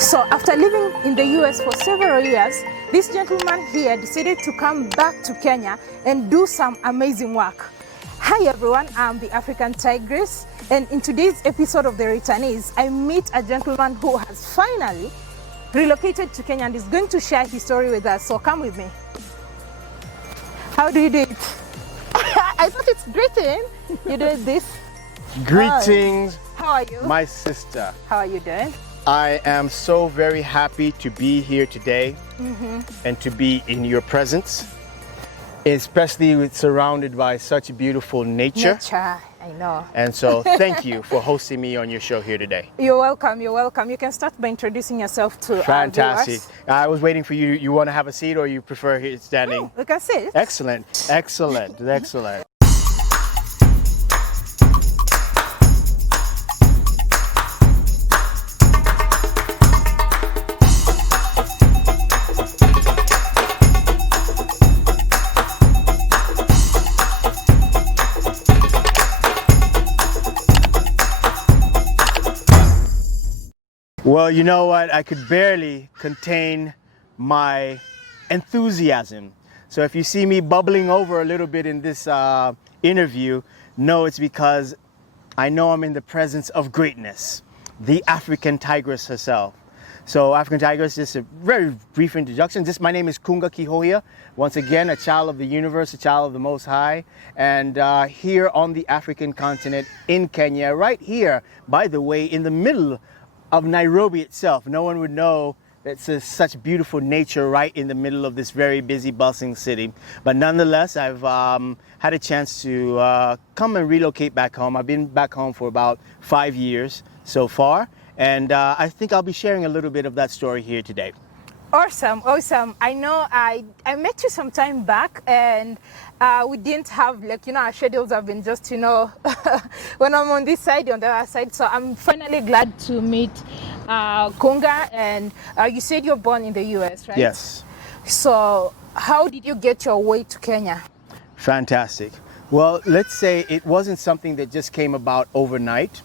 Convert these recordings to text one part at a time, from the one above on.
So after living in the US for several years, this gentleman here decided to come back to Kenya and do some amazing work. Hi everyone, I'm the African Tigress, and in today's episode of The Returnees, I meet a gentleman who has finally relocated to Kenya and is going to share his story with us. So come with me. How do you do it? I thought it's greeting. You do this? Greetings. How are you? My sister. How are you doing? I am so very happy to be here today and to be in your presence, especially surrounded by such beautiful nature. I know. And so thank you for hosting me on your show here today. You're welcome, you're welcome. You can start by introducing yourself to Fantastic. Viewers. I was waiting for you. You want to have a seat or you prefer here standing? No, you can sit. Excellent, excellent, excellent. Well, you know what? I could barely contain my enthusiasm. So if you see me bubbling over a little bit in this interview, know it's because I know I'm in the presence of greatness, the African Tigress herself. So African Tigress, just a very brief introduction. My name is Kunga Kihoya. Once again, a child of the universe, a child of the Most High. And here on the African continent in Kenya, right here, by the way, in the middle of Nairobi itself. No one would know that it's such beautiful nature right in the middle of this very busy, bustling city. But nonetheless, I've had a chance to come and relocate back home. I've been back home for about 5 years so far. And I think I'll be sharing a little bit of that story here today. Awesome, awesome. I know I met you some time back and we didn't have, like, our schedules have been just, when I'm on this side, you're on the other side. So I'm finally glad to meet Kunga. And you said you're born in the US, right? Yes. So how did you get your way to Kenya? Fantastic. Well, let's say it wasn't something that just came about overnight.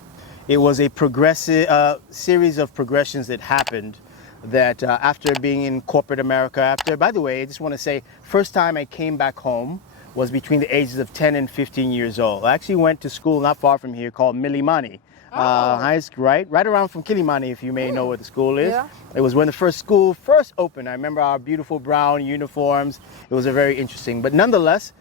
It was a progressive series of progressions that happened that after being in corporate America, by the way, I just want to say, first time I came back home was between the ages of 10 and 15 years old. I actually went to school not far from here called Milimani. High school, right around from Kilimani, if you may know what the school is. Yeah. It was when the school first opened. I remember our beautiful brown uniforms. It was a very interesting, but nonetheless,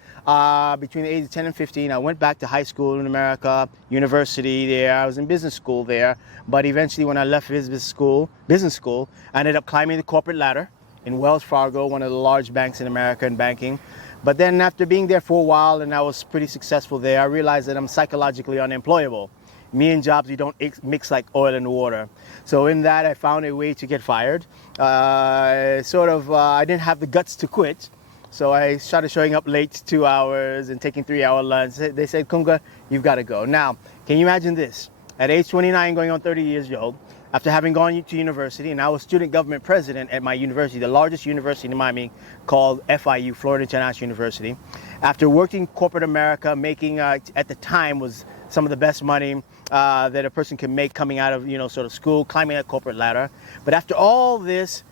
between the ages of 10 and 15, I went back to high school in America, university there. I was in business school there. But eventually when I left business school, I ended up climbing the corporate ladder in Wells Fargo, one of the large banks in America in banking. But then after being there for a while and I was pretty successful there, I realized that I'm psychologically unemployable. Me and jobs, we don't mix like oil and water. So in that, I found a way to get fired. I didn't have the guts to quit. So I started showing up late 2 hours and taking 3-hour lunch. They said, Kunga, you've got to go. Now, can you imagine this? At age 29, going on 30 years old, after having gone to university, and I was student government president at my university, the largest university in Miami called FIU, Florida International University. After working corporate America, making, at the time, was some of the best money that a person can make coming out of, school, climbing that corporate ladder. But after all this,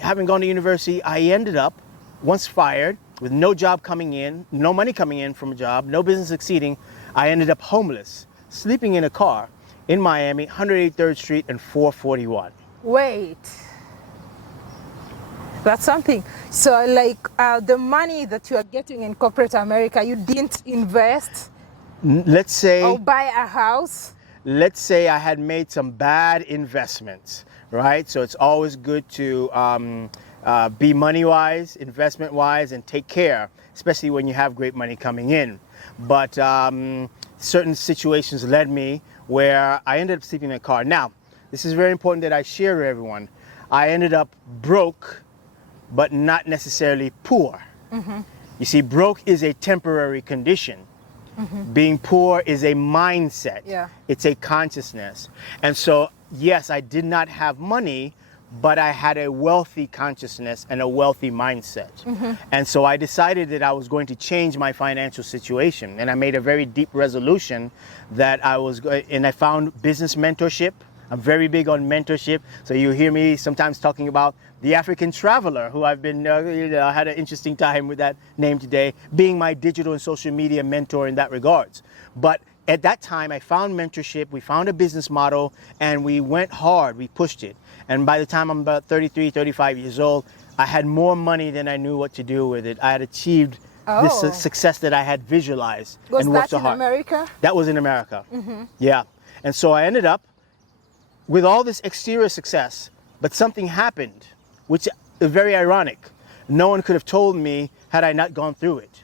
having gone to university, I ended up, once fired, with no job coming in, no money coming in from a job, no business succeeding, I ended up homeless, sleeping in a car in Miami, 183rd Street and 441. Wait, that's something. So the money that you are getting in corporate America, you didn't invest? Let's say, or buy a house? Let's say I had made some bad investments, right? So it's always good to be money-wise, investment-wise, and take care, especially when you have great money coming in. But certain situations led me where I ended up sleeping in a car. Now, this is very important that I share with everyone. I ended up broke, but not necessarily poor. You see, broke is a temporary condition. Being poor is a mindset. Yeah. It's a consciousness. And so, yes, I did not have money, but I had a wealthy consciousness and a wealthy mindset. And so I decided that I was going to change my financial situation. And I made a very deep resolution that I found business mentorship. I'm very big on mentorship. So you hear me sometimes talking about the African Traveler, who I've been, had an interesting time with that name today, being my digital and social media mentor in that regards. But at that time, I found mentorship, we found a business model, and we went hard, we pushed it. And by the time I'm about 33, 35 years old, I had more money than I knew what to do with it. I had achieved this success that I had visualized Was and worked that so in hard. America? That was in America. Yeah. And so I ended up with all this exterior success, but something happened, which is very ironic. No one could have told me had I not gone through it.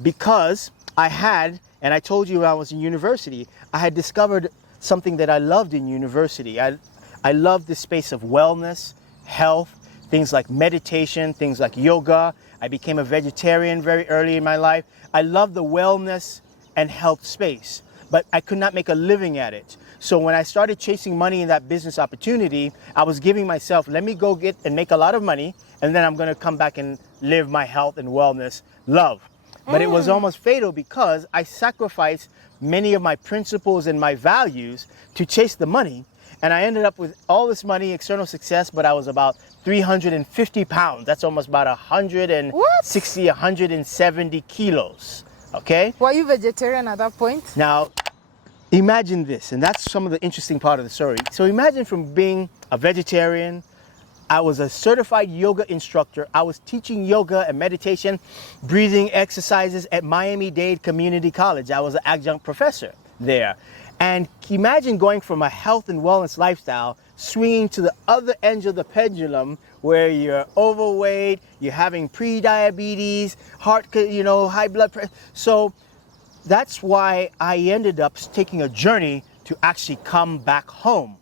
Because I had, and I told you when I was in university, I had discovered something that I loved in university. I loved the space of wellness, health, things like meditation, things like yoga. I became a vegetarian very early in my life. I loved the wellness and health space, but I could not make a living at it. So when I started chasing money in that business opportunity, I was giving myself, let me go get and make a lot of money, and then I'm gonna come back and live my health and wellness love. But it was almost fatal because I sacrificed many of my principles and my values to chase the money. And I ended up with all this money, external success, but I was about 350 pounds. That's almost about 160, 170 kilos, okay? Were you vegetarian at that point? Now, imagine this, and that's some of the interesting part of the story. So imagine from being a vegetarian, I was a certified yoga instructor. I was teaching yoga and meditation, breathing exercises at Miami-Dade Community College. I was an adjunct professor there. And imagine going from a health and wellness lifestyle, swinging to the other end of the pendulum where you're overweight, you're having pre-diabetes, heart, high blood pressure. So that's why I ended up taking a journey to actually come back home,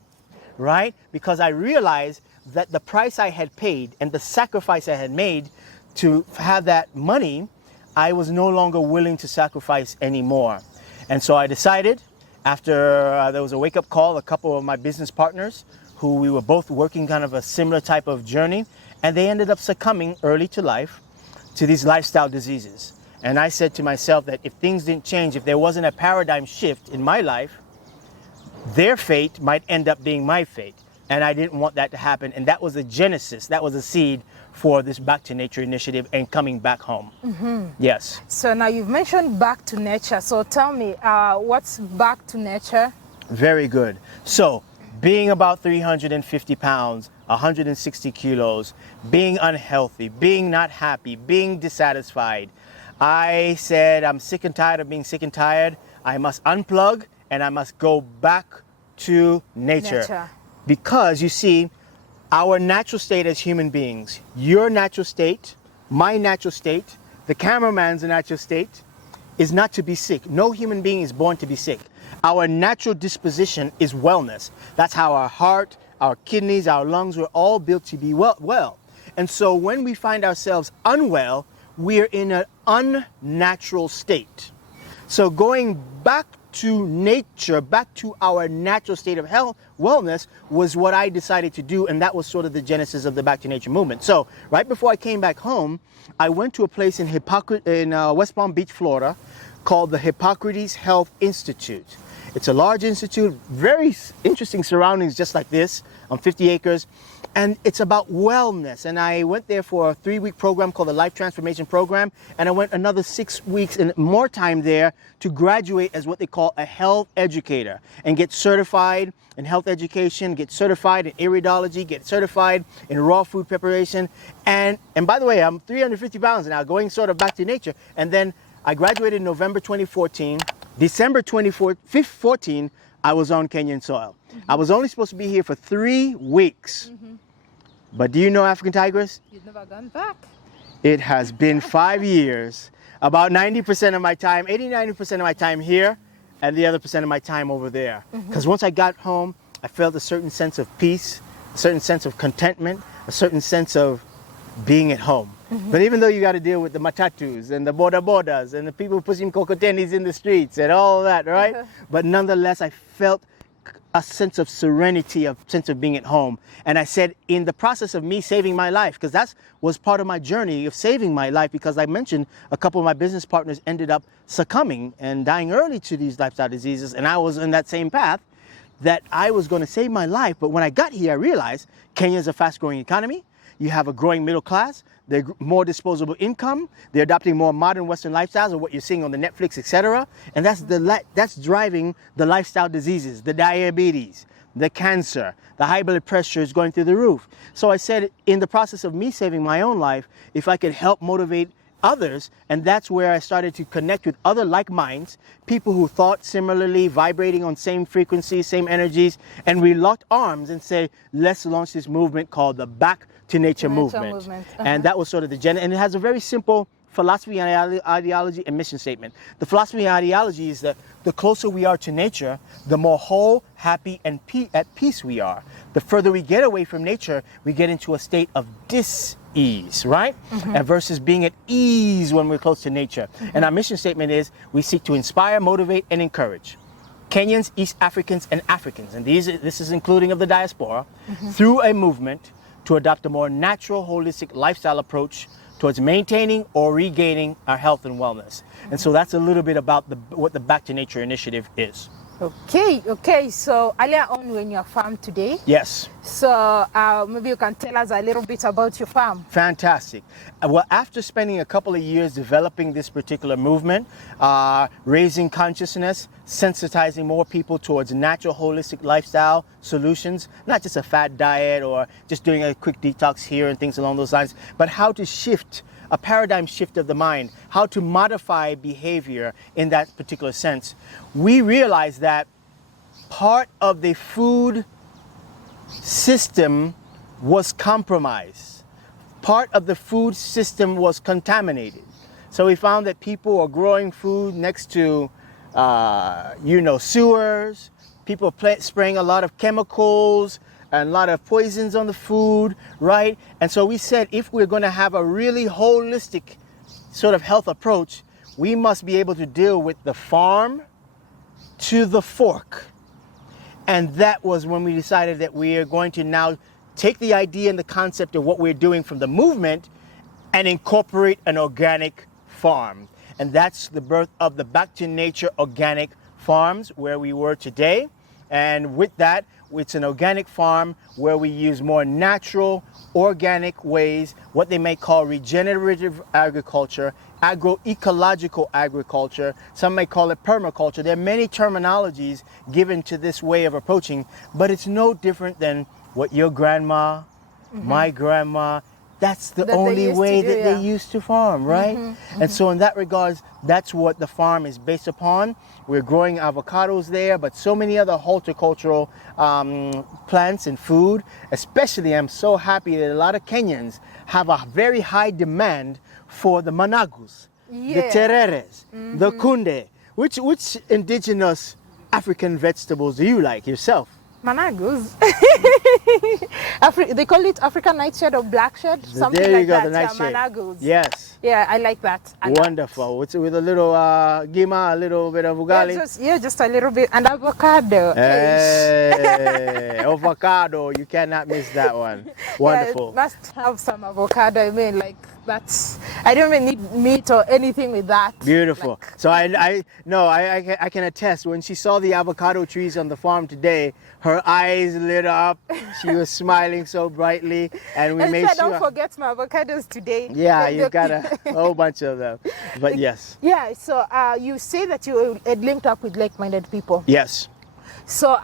right? Because I realized that the price I had paid and the sacrifice I had made to have that money, I was no longer willing to sacrifice anymore. And so I decided, after there was a wake-up call, a couple of my business partners who we were both working kind of a similar type of journey, and they ended up succumbing early to life to these lifestyle diseases. And I said to myself that if things didn't change, if there wasn't a paradigm shift in my life, their fate might end up being my fate. And I didn't want that to happen. And that was the genesis, that was the seed for this Back to Nature initiative and coming back home. Yes. So now you've mentioned Back to Nature. So tell me, what's Back to Nature? Very good. So being about 350 pounds, 160 kilos, being unhealthy, being not happy, being dissatisfied, I said, I'm sick and tired of being sick and tired. I must unplug and I must go back to nature. Because you see, our natural state as human beings, your natural state, my natural state, the cameraman's natural state is not to be sick. No human being is born to be sick. Our natural disposition is wellness. That's how our heart, our kidneys, our lungs were all built to be well. And so when we find ourselves unwell, we're in an unnatural state. So going back to nature, back to our natural state of health, wellness, was what I decided to do, and that was sort of the genesis of the Back to Nature movement. So right before I came back home, I went to a place in West Palm Beach, Florida, called the Hippocrates Health Institute. It's a large institute, very interesting surroundings just like this, on 50 acres. And it's about wellness. And I went there for a 3-week program called the Life Transformation Program. And I went another 6 weeks and more time there to graduate as what they call a health educator and get certified in health education, get certified in iridology, get certified in raw food preparation. And by the way, I'm 350 pounds now, going sort of back to nature. And then I graduated in November 2014. December 2014, I was on Kenyan soil. I was only supposed to be here for 3 weeks. But do you know, African Tigress? You've never gone back. It has been 5 years. About 90% of my time, 80-90% of my time here, and the other percent of my time over there. Because once I got home, I felt a certain sense of peace, a certain sense of contentment, a certain sense of being at home. But even though you got to deal with the matatus and the bodas and the people pushing cocotenis in the streets and all of that, right? But nonetheless, I felt a sense of serenity, a sense of being at home. And I said, in the process of me saving my life, because that was part of my journey of saving my life, because I mentioned a couple of my business partners ended up succumbing and dying early to these lifestyle diseases, and I was in that same path. that I was going to save my life. But when I got here, I realized Kenya is a fast-growing economy. You have a growing middle class. There's more disposable income. They're adopting more modern Western lifestyles of what you're seeing on the Netflix, etc. And that's driving the lifestyle diseases, the diabetes, the cancer, the high blood pressure is going through the roof. So I said, in the process of me saving my own life, if I could help motivate others, and that's where I started to connect with other like minds, people who thought similarly, vibrating on same frequencies, same energies, and we locked arms and said, let's launch this movement called the Back to Nature movement. And that was sort of the and it has a very simple philosophy and ideology and mission statement. The philosophy and ideology is that the closer we are to nature, the more whole, happy, and at peace we are. The further we get away from nature, we get into a state of dis-ease, right? And versus being at ease when we're close to nature. And our mission statement is, we seek to inspire, motivate, and encourage Kenyans, East Africans, and Africans, and this is including of the diaspora, through a movement to adopt a more natural, holistic lifestyle approach towards maintaining or regaining our health and wellness. And so that's a little bit about what the Back to Nature initiative is. Okay. So earlier on when you farmed today. Yes. So maybe you can tell us a little bit about your farm. Fantastic. Well, after spending a couple of years developing this particular movement, raising consciousness, sensitizing more people towards natural, holistic lifestyle solutions, not just a fat diet or just doing a quick detox here and things along those lines, but how to shift a paradigm shift of the mind, how to modify behavior in that particular sense. We realized that part of the food system was compromised. Part of the food system was contaminated. So we found that people are growing food next to, sewers. People spraying a lot of chemicals and a lot of poisons on the food, right? And so we said, if we're going to have a really holistic sort of health approach, we must be able to deal with the farm to the fork. And that was when we decided that we are going to now take the idea and the concept of what we're doing from the movement and incorporate an organic farm. And that's the birth of the Back to Nature Organic Farms, where we were today. And with that, it's an organic farm where we use more natural, organic ways, what they may call regenerative agriculture, agroecological agriculture. Some may call it permaculture. There are many terminologies given to this way of approaching, but it's no different than what your grandma, my grandma, that's the only way that they used to farm, right? And so in that regards, that's what the farm is based upon. We're growing avocados there, but so many other horticultural plants and food. Especially, I'm so happy that a lot of Kenyans have a very high demand for the managus, the tereres, the kunde. Which indigenous African vegetables do you like yourself? Managus. They call it African nightshade or blackshade, something there you like go, that. the nightshade. Managus. Yes. Yeah, I like that. Wonderful. With a little gima, a little bit of ugali. Just a little bit, and avocado. Hey, avocado. You cannot miss that one. Wonderful. Yeah, must have some avocado. I mean, like that's. I don't even need meat or anything with that. Beautiful. Like, So I can attest. When she saw the avocado trees on the farm today, her eyes lit up. She was smiling so brightly, and we made sure. Don't forget my avocados today. Yeah, you got a whole bunch of them. But yes. Yeah. So you say that you had linked up with like-minded people. Yes. So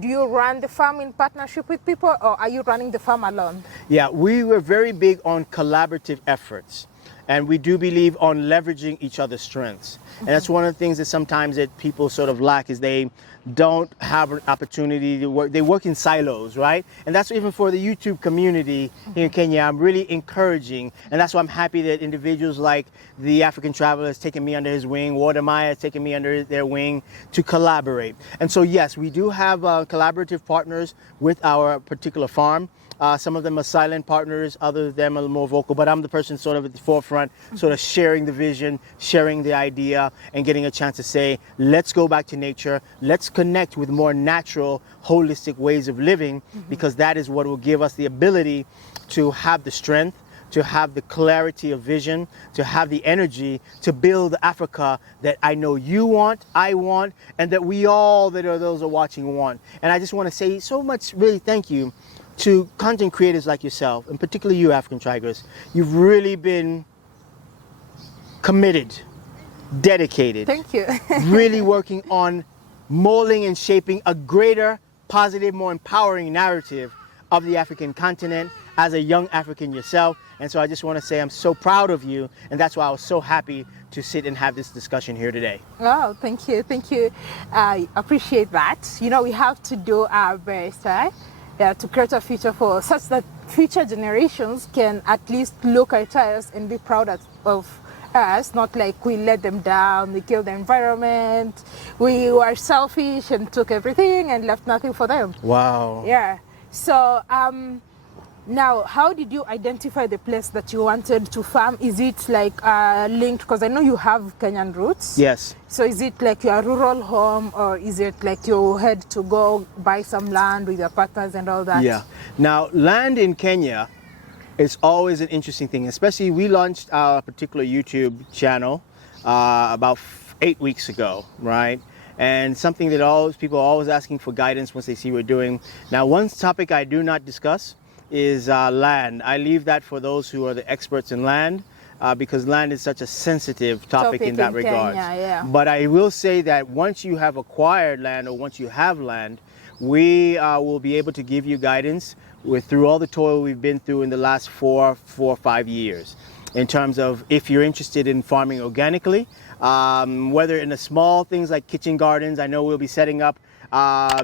do you run the farm in partnership with people, or are you running the farm alone? Yeah, we were very big on collaborative efforts. And we do believe on leveraging each other's strengths. And that's one of the things that sometimes that people sort of lack is they don't have an opportunity to work. They work in silos, right? And that's even for the YouTube community here in Kenya. I'm really encouraging. And that's why I'm happy that individuals like the African Traveler has taken me under his wing. Watermaya has taken me under their wing to collaborate. And so, yes, we do have collaborative partners with our particular farm. Some of them are silent partners, others of them are more vocal, but I'm the person sort of at the forefront, sort of sharing the vision, sharing the idea, and getting a chance to say, let's go back to nature, let's connect with more natural, holistic ways of living, because that is what will give us the ability to have the strength, to have the clarity of vision, to have the energy to build Africa that I know you want, I want, and that we all that are those are watching want. And I just want to say so much, really thank you to content creators like yourself, and particularly you, African Tigress. You've really been committed, dedicated. Thank you. Really working on molding and shaping a greater, positive, more empowering narrative of the African continent as a young African yourself. And so I just want to say I'm so proud of you, and that's why I was so happy to sit and have this discussion here today. Oh, thank you. Thank you. I appreciate that. You know, we have to do our best, to create a future for such that future generations can at least look at us and be proud of us, not like we let them down, we killed the environment, we were selfish and took everything and left nothing for them. Wow. Yeah. So now, how did you identify the place that you wanted to farm? Is it like linked, because I know you have Kenyan roots. Yes. So is it like your rural home, or is it like you had to go buy some land with your partners and all that? Yeah. Now, land in Kenya is always an interesting thing, especially we launched our particular YouTube channel about 8 weeks ago, right? And something that people are always asking for guidance once they see what we're doing. Now, one topic I do not discuss is land. I leave that for those who are the experts in land, because land is such a sensitive topic in that regard. Yeah. But I will say that once you have acquired land, or once you have land, we will be able to give you guidance through all the toil we've been through in the last 4 or 5 years, in terms of if you're interested in farming organically, whether in the small things like kitchen gardens. I know we'll be setting up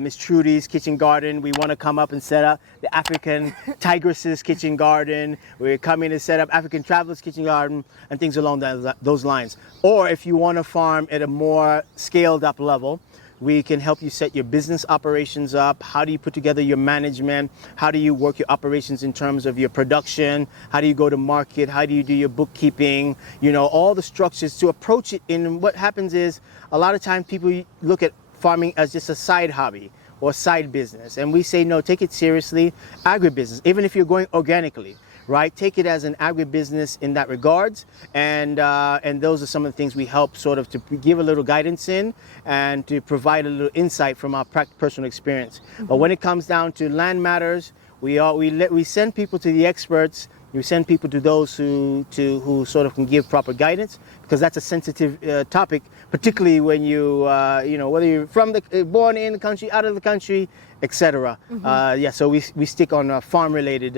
Miss Trudy's kitchen garden. We want to come up and set up the African Tigress's kitchen garden. We're coming to set up African Traveler's kitchen garden and things along those lines. Or if you want to farm at a more scaled up level, we can help you set your business operations up. How do you put together your management? How do you work your operations in terms of your production? How do you go to market? How do you do your bookkeeping? You know, all the structures to approach it. And what happens is a lot of times people look at farming as just a side hobby or side business. And we say, no, take it seriously. Agribusiness, even if you're going organically, right? Take it as an agribusiness in that regards. And those are some of the things we help sort of to give a little guidance in and to provide a little insight from our personal experience. Mm-hmm. But when it comes down to land matters, we send people to the experts. We send people to those who sort of can give proper guidance, because that's a sensitive topic, particularly when whether you're born in the country, out of the country, etc. Mm-hmm. So we stick on farm-related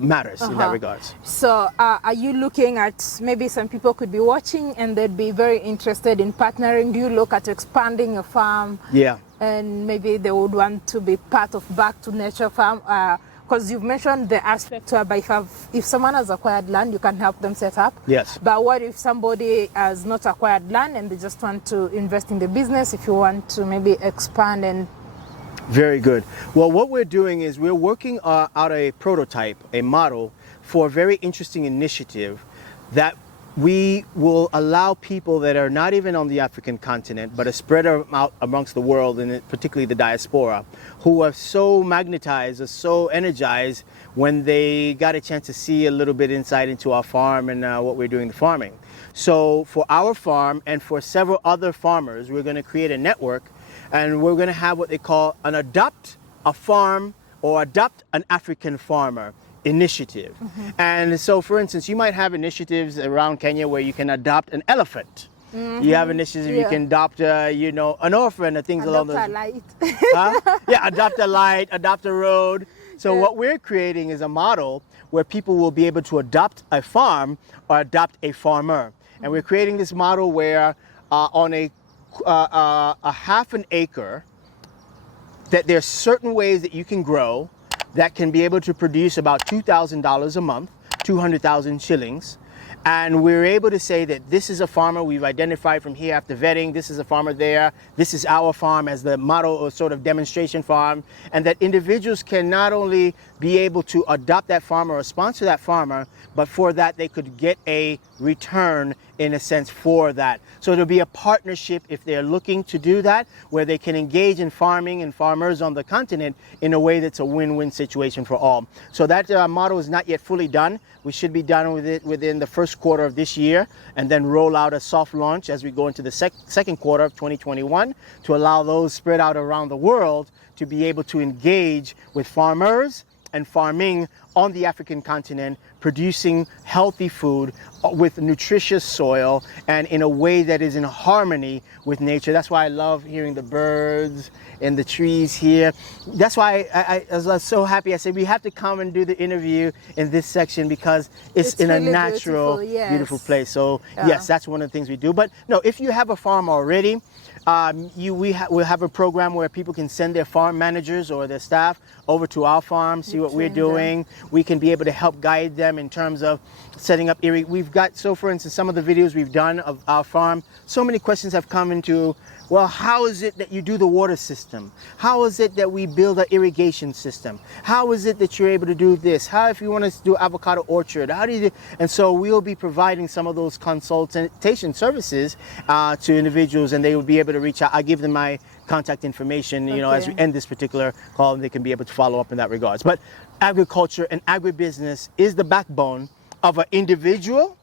matters in that regards. So are you looking at, maybe some people could be watching and they'd be very interested in partnering? Do you look at expanding a farm? Yeah. And maybe they would want to be part of Back to Nature Farm? Because you've mentioned the aspect whereby if someone has acquired land, you can help them set up. Yes. But what if somebody has not acquired land and they just want to invest in the business? If you want to maybe expand and... Very good. Well, what we're doing is we're working out a prototype, a model for a very interesting initiative that we will allow people that are not even on the African continent, but are spread out amongst the world, and particularly the diaspora, who are so magnetized or so energized when they got a chance to see a little bit insight into our farm and what we're doing the farming. So for our farm and for several other farmers, we're going to create a network, and we're going to have what they call an Adopt a Farm or Adopt an African Farmer initiative. Mm-hmm. And so, for instance, you might have initiatives around Kenya where you can adopt an elephant. Mm-hmm. You have initiatives you can adopt, an orphan or things along those. Adopt a light. Yeah, adopt a light, adopt a road. So what we're creating is a model where people will be able to adopt a farm or adopt a farmer. And we're creating this model where on a half an acre, that there's certain ways that you can grow that can be able to produce about $2,000 a month, 200,000 shillings. And we're able to say that this is a farmer we've identified from here after vetting, this is a farmer there, this is our farm as the model or sort of demonstration farm, and that individuals can not only be able to adopt that farmer or sponsor that farmer, but for that they could get a return in a sense for that. So it'll be a partnership if they're looking to do that, where they can engage in farming and farmers on the continent in a way that's a win-win situation for all. So that model is not yet fully done. We should be done with it within the first quarter of this year, and then roll out a soft launch as we go into the second quarter of 2021 to allow those spread out around the world to be able to engage with farmers and farming on the African continent, producing healthy food with nutritious soil and in a way that is in harmony with nature. That's why I love hearing the birds and the trees here. That's why I was so happy. I said we have to come and do the interview in this section because it's in really a natural, beautiful, yes. beautiful place. So Yeah. yes, that's one of the things we do. But no, if you have a farm already, we'll have a program where people can send their farm managers or their staff over to our farm, see what we're train them. doing. We can be able to help guide them in terms of setting up We've got, so for instance, some of the videos we've done of our farm, so many questions have come into, well, how is it that you do the water system? How is it that we build an irrigation system? How is it that you're able to do this? How, if you want to do avocado orchard, how do you do? And so we'll be providing some of those consultation services to individuals, and they will be able to reach out. I give them my contact information, you know, as we end this particular call, they can be able to follow up in that regards. But agriculture and agribusiness is the backbone of an individual,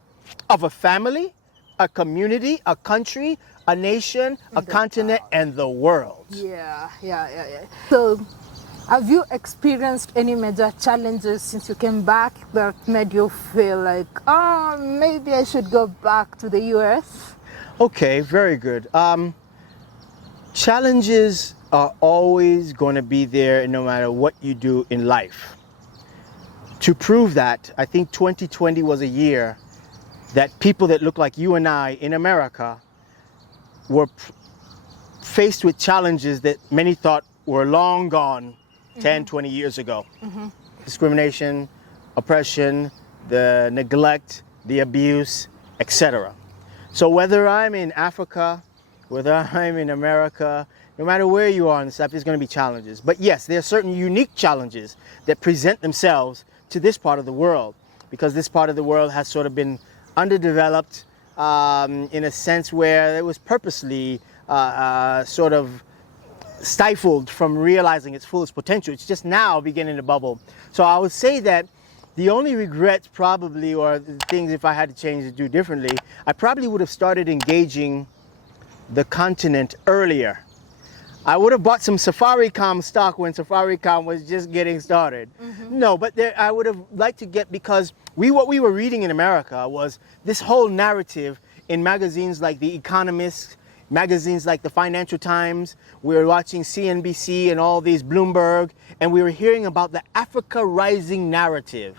of a family, a community, a country, a nation, a continent, and the world. Yeah. So, have you experienced any major challenges since you came back that made you feel like, oh, maybe I should go back to the US? Okay, very good. Challenges are always going to be there no matter what you do in life. To prove that, I think 2020 was a year that people that look like you and I in America were faced with challenges that many thought were long gone 10, 20 years ago. Discrimination, oppression, the neglect, the abuse, etc. So whether I'm in Africa, whether I'm in America, no matter where you are in stuff, there's going to be challenges. But yes, there are certain unique challenges that present themselves to this part of the world, because this part of the world has sort of been underdeveloped in a sense where it was purposely sort of stifled from realizing its fullest potential. It's just now beginning to bubble. So I would say that the only regrets probably, or the things if I had to change to do differently, I probably would have started engaging the continent earlier. I would have bought some Safaricom stock when Safaricom was just getting started. No, but I would have liked to get, because what we were reading in America was this whole narrative in magazines like The Economist, magazines like the Financial Times. We were watching CNBC and all these Bloomberg, and we were hearing about the Africa Rising narrative.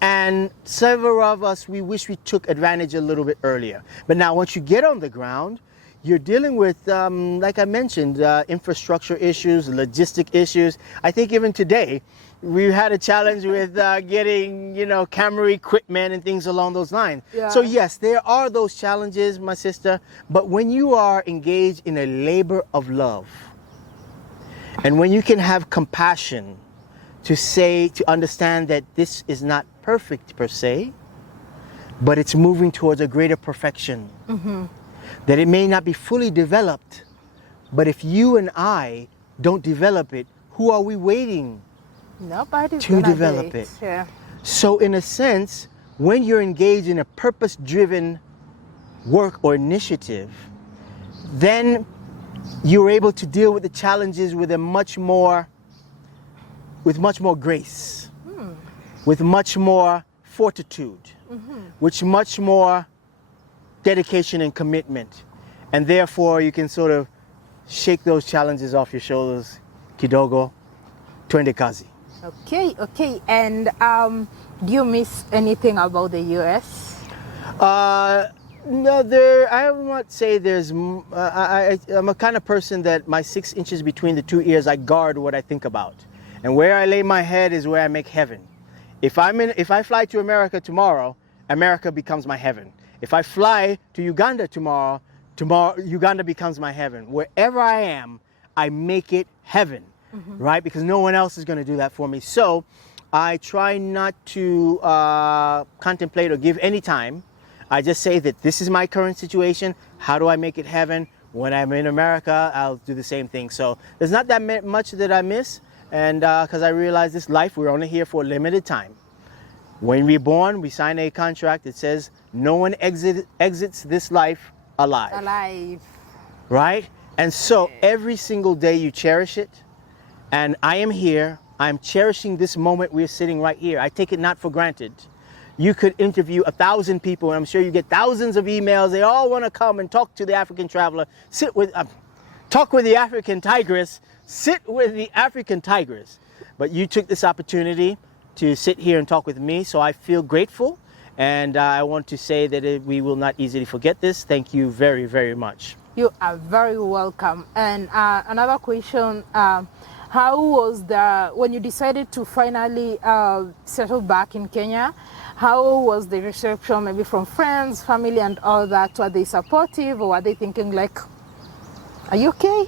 And several of us, we wish we took advantage a little bit earlier. But now once you get on the ground, you're dealing with, like I mentioned, infrastructure issues, logistic issues. I think even today, we had a challenge with getting, camera equipment and things along those lines. Yeah. So yes, there are those challenges, my sister, but when you are engaged in a labor of love, and when you can have compassion to understand that this is not perfect per se, but it's moving towards a greater perfection. That it may not be fully developed, but if you and I don't develop it, who are we waiting Nobody's to gonna develop do it? Yeah. So in a sense, when you're engaged in a purpose-driven work or initiative, then you're able to deal with the challenges with much more grace, with much more fortitude, with much more dedication and commitment. And therefore you can sort of shake those challenges off your shoulders. Kidogo, twende kazi. Okay. And do you miss anything about the US? No, I will not say there's. I'm a kind of person that my 6 inches between the two ears, I guard what I think about, and where I lay my head is where I make heaven. If I fly to America tomorrow, America becomes my heaven. If I fly to Uganda tomorrow Uganda becomes my heaven. Wherever I am, I make it heaven, right? Because no one else is going to do that for me. So I try not to contemplate or give any time. I just say that this is my current situation. How do I make it heaven? When I'm in America, I'll do the same thing. So there's not that much that I miss. And because I realize this life, we're only here for a limited time. When we're born, we sign a contract that says no one exits this life alive. Alive. Right? And so every single day you cherish it. And I am here. I'm cherishing this moment we're sitting right here. I take it not for granted. You could interview 1,000 people, and I'm sure you get thousands of emails. They all want to come and talk to the African traveler, talk with the African tigress, sit with the African tigress. But you took this opportunity to sit here and talk with me, so I feel grateful. And I want to say that we will not easily forget this. Thank you very, very much. You are very welcome. And another question, how was when you decided to finally settle back in Kenya, how was the reception maybe from friends, family and all that? Were they supportive, or were they thinking like, are you okay?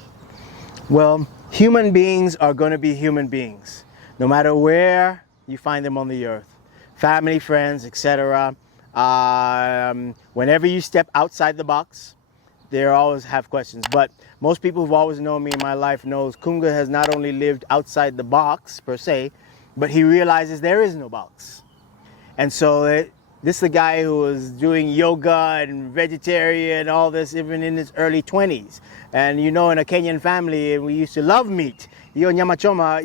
Well, human beings are going to be human beings, no matter where you find them on the earth. Family, friends, etc. Whenever you step outside the box, they always have questions. But most people who've always known me in my life knows Kunga has not only lived outside the box per se, but he realizes there is no box. And so this is the guy who was doing yoga and vegetarian and all this even in his early 20s. And in a Kenyan family, we used to love meat. Nyama choma,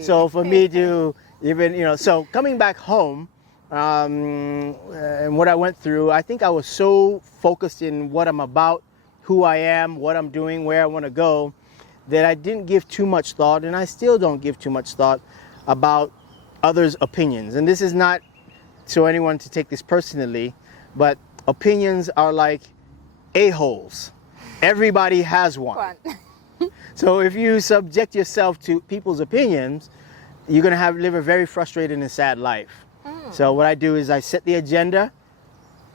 so for me to even, so coming back home, and what I went through, I think I was so focused in what I'm about, who I am, what I'm doing, where I want to go, that I didn't give too much thought, and I still don't give too much thought about others' opinions. And this is not so anyone to take this personally, but opinions are like a-holes. Everybody has one. So if you subject yourself to people's opinions, you're going to live a very frustrated and sad life. So what I do is I set the agenda,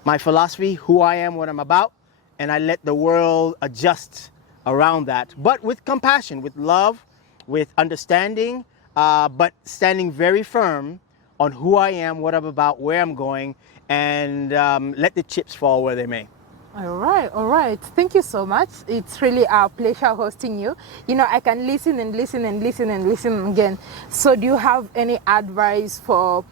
my philosophy, who I am, what I'm about, and I let the world adjust around that. But with compassion, with love, with understanding, but standing very firm on who I am, what I'm about, where I'm going, and let the chips fall where they may. All right. Thank you so much. It's really a pleasure hosting you. I can listen and listen and listen and listen again. So do you have any advice for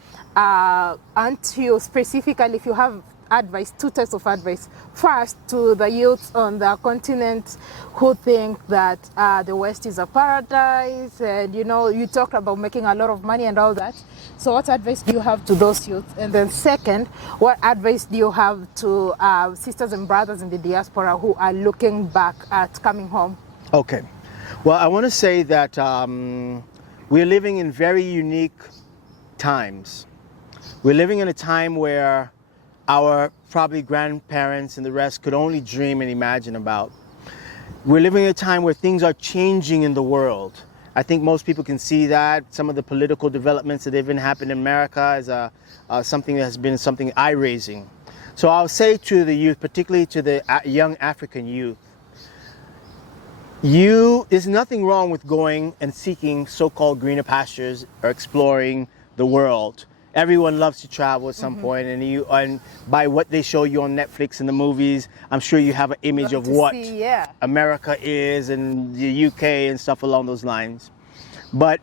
until specifically, if you have advice, two types of advice. First, to the youth on the continent who think that the West is a paradise, and you talked about making a lot of money and all that. So what advice do you have to those youth? And then second, what advice do you have to sisters and brothers in the diaspora who are looking back at coming home? Okay. Well, I want to say that we're living in very unique times. We're living in a time where our probably grandparents and the rest could only dream and imagine about. We're living in a time where things are changing in the world. I think most people can see that. Some of the political developments that have been happening in America is something that has been something eye-raising. So I'll say to the youth, particularly to the young African youth, there's nothing wrong with going and seeking so-called greener pastures or exploring the world. Everyone loves to travel at some point, and by what they show you on Netflix and the movies, I'm sure you have an image of what America is and the UK and stuff along those lines. But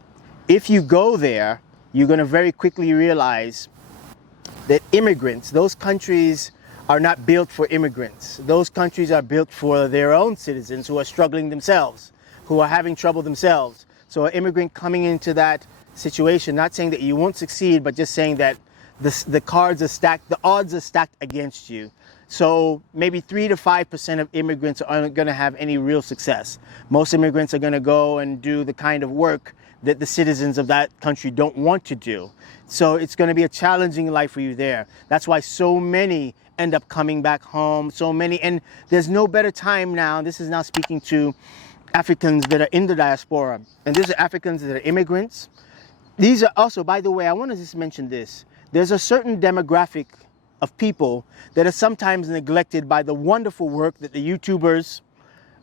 if you go there, you're going to very quickly realize that immigrants, those countries are not built for immigrants. Those countries are built for their own citizens who are struggling themselves, who are having trouble themselves. So an immigrant coming into that situation, not saying that you won't succeed, but just saying that the cards are stacked, the odds are stacked against you. So maybe 3 to 5% of immigrants aren't going to have any real success. Most immigrants are going to go and do the kind of work that the citizens of that country don't want to do. So it's going to be a challenging life for you there. That's why so many end up coming back home, and there's no better time now. This is now speaking to Africans that are in the diaspora, and these are Africans that are immigrants. These are also, by the way, I want to just mention this. There's a certain demographic of people that are sometimes neglected by the wonderful work that the YouTubers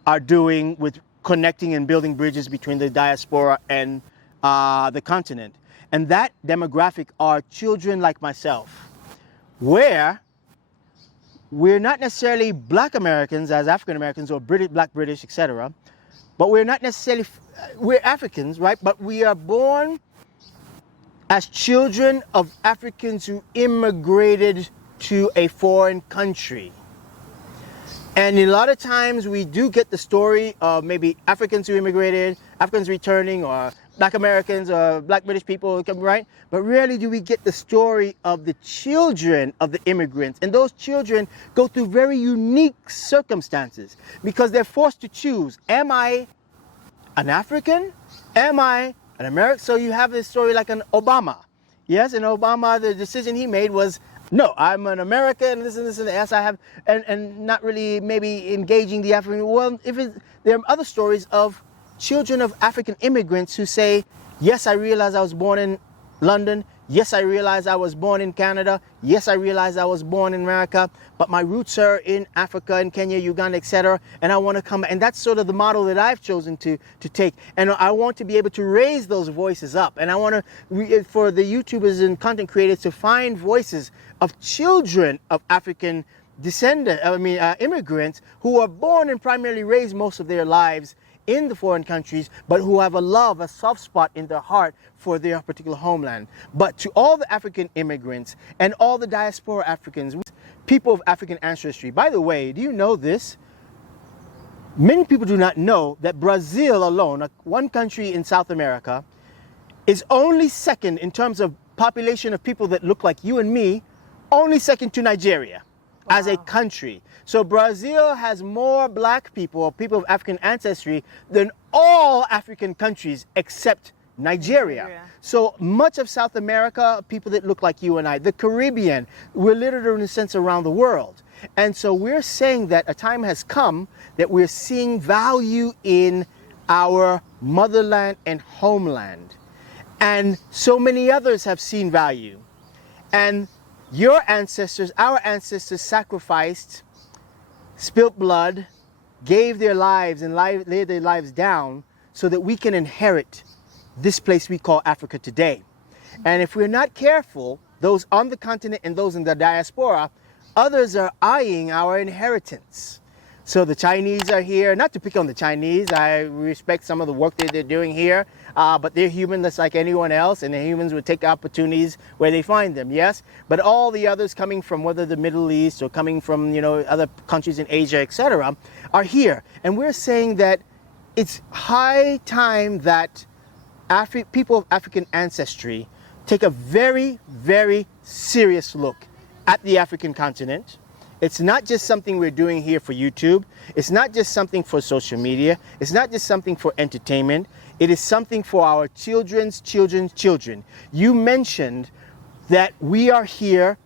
are doing with connecting and building bridges between the diaspora and the continent. And that demographic are children like myself, where we're not necessarily Black Americans as African Americans or Black British, etc. But we're not necessarily, we're Africans, right? But we are born as children of Africans who immigrated to a foreign country. And a lot of times we do get the story of maybe Africans who immigrated, Africans returning, or Black Americans or Black British people, right? But rarely do we get the story of the children of the immigrants. And those children go through very unique circumstances because they're forced to choose. Am I an African? Am I an American? So you have this story like an Obama. Yes, and Obama, the decision he made was, no, I'm an American, this and this and yes, I have, and not really maybe engaging the African. Well, there are other stories of children of African immigrants who say, yes, I realize I was born in London. Yes, I realize I was born in Canada. Yes, I realize I was born in America, but my roots are in Africa, in Kenya, Uganda, etc. And I want to come, and that's sort of the model that I've chosen to take. And I want to be able to raise those voices up. And I want to, for the YouTubers and content creators to find voices of children of African immigrants who are born and primarily raised most of their lives in the foreign countries, but who have a soft spot in their heart for their particular homeland. But to all the African immigrants and all the diaspora Africans, people of African ancestry, by the way, do you know this? Many people do not know that Brazil alone, one country in South America, is only second in terms of population of people that look like you and me, only second to Nigeria. Wow. As a country. So Brazil has more Black people, or people of African ancestry, than all African countries except Nigeria. So much of South America, people that look like you and I, the Caribbean, we're littered in a sense around the world. And so we're saying that a time has come that we're seeing value in our motherland and homeland. And so many others have seen value. And your ancestors, our ancestors sacrificed, spilt blood, gave their lives and laid their lives down so that we can inherit this place we call Africa today. And if we're not careful, those on the continent and those in the diaspora, others are eyeing our inheritance. So the Chinese are here, not to pick on the Chinese, I respect some of the work that they're doing here, but they're human just like anyone else, and the humans would take opportunities where they find them, yes? But all the others coming from whether the Middle East or coming from, other countries in Asia, etc., are here. And we're saying that it's high time that people of African ancestry take a very, very serious look at the African continent. It's not just something we're doing here for YouTube. It's not just something for social media. It's not just something for entertainment. It is something for our children's children's children. You mentioned that we are here.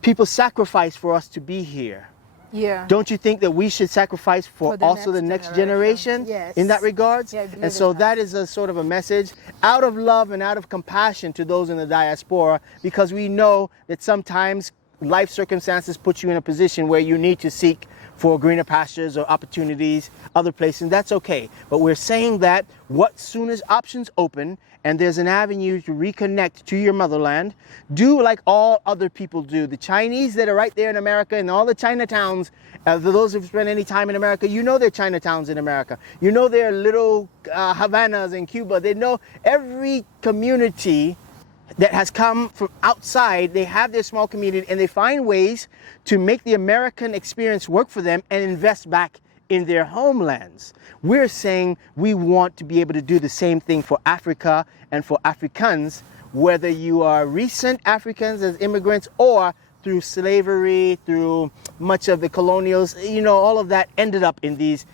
People sacrifice for us to be here. Yeah. Don't you think that we should sacrifice for also the next generation yes. in that regards? Yeah, and so that is a sort of a message out of love and out of compassion to those in the diaspora, because we know that sometimes life circumstances put you in a position where you need to seek for greener pastures or opportunities, other places, and that's okay. But we're saying that what soon as options open and there's an avenue to reconnect to your motherland, do like all other people do. The Chinese that are right there in America and all the Chinatowns, those who've spent any time in America, you know there are Chinatowns in America. You know there are little Havanas in Cuba. They know every community that has come from outside. They have their small community and they find ways to make the American experience work for them and invest back in their homelands. We're saying we want to be able to do the same thing for Africa and for Africans, whether you are recent Africans as immigrants or through slavery, through much of the colonials, all of that ended up in these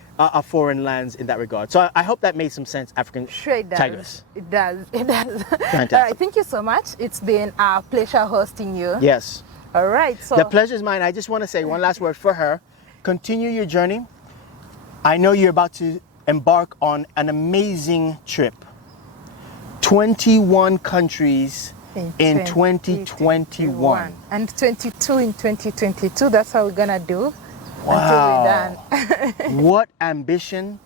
foreign lands in that regard. So I hope that made some sense, African Sure it does. Tigress. It does. It does. Fantastic. All right, thank you so much. It's been a pleasure hosting you. Yes. All right. So the pleasure is mine. I just want to say one last word for her. Continue your journey. I know you're about to embark on an amazing trip. 21 countries in 2021. And 22 in 2022. That's how we're going to do. Wow. Until we're done. What ambition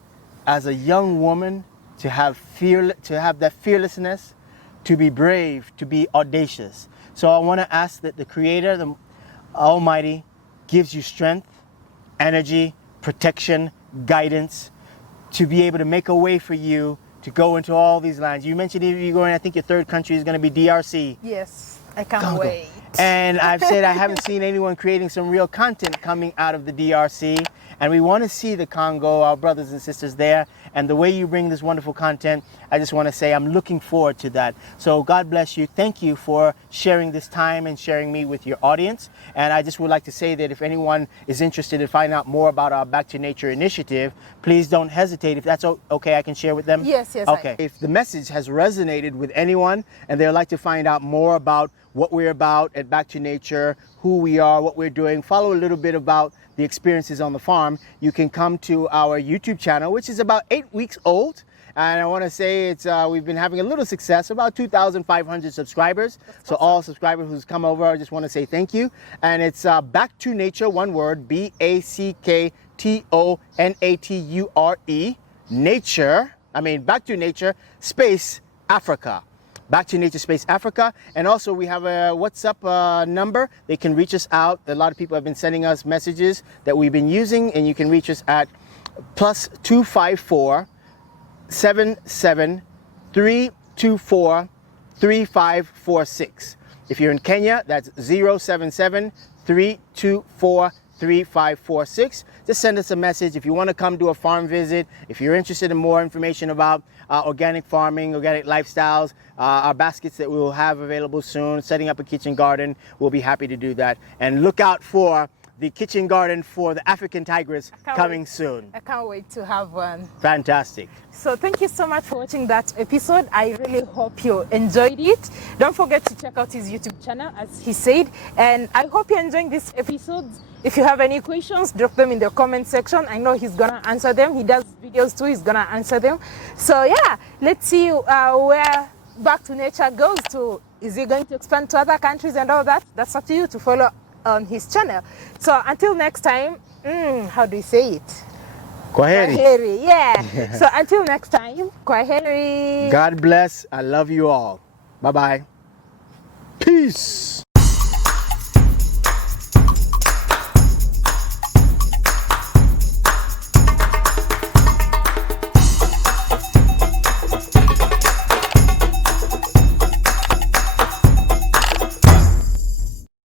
as a young woman to have that fearlessness, to be brave, to be audacious. So I want to ask that the Creator, the Almighty, gives you strength, energy, protection, guidance, to be able to make a way for you to go into all these lands. You mentioned if you're going, I think your third country is going to be DRC. Yes, I can't Congo. wait. And I've said I haven't seen anyone creating some real content coming out of the DRC. And we want to see the Congo, our brothers and sisters there. And the way you bring this wonderful content, I just want to say I'm looking forward to that. So God bless you. Thank you for sharing this time and sharing me with your audience. And I just would like to say that if anyone is interested in finding out more about our Back to Nature initiative, please don't hesitate. If that's okay, I can share with them? Yes, yes. Okay. If the message has resonated with anyone and they'd like to find out more about what we're about at Back to Nature, who we are, what we're doing, follow a little bit about the experiences on the farm, you can come to our YouTube channel, which is about 8 weeks old. And I want to say it's we've been having a little success, about 2,500 subscribers. So all subscribers who's come over, I just want to say thank you. And it's Back to Nature, one word, BACKTONATURE, nature, Back to Nature, space, Africa. Back to Nature Space Africa. And also we have a WhatsApp number. They can reach us out. A lot of people have been sending us messages that we've been using, and you can reach us at +254 77 324 3546. If you're in Kenya, that's 077 324 3546. Just send us a message. If you want to come do a farm visit, if you're interested in more information about organic farming, organic lifestyles, our baskets that we will have available soon, setting up a kitchen garden, we'll be happy to do that. And look out for the kitchen garden for the African tigress coming soon. I can't wait to have one. Fantastic. So thank you so much for watching that episode. I really hope you enjoyed it. Don't forget to check out his YouTube channel, as he said. And I hope you're enjoying this episode. If you have any questions, drop them in the comment section. I know he's gonna answer them. He does videos too, he's gonna answer them. So yeah, let's see where Back to Nature goes to. Is he going to expand to other countries and all that? That's up to you to follow on his channel. So until next time, how do you say it? Kwaheri. Yeah. So until next time, kwaheri. God bless. I love you all. Bye-bye. Peace.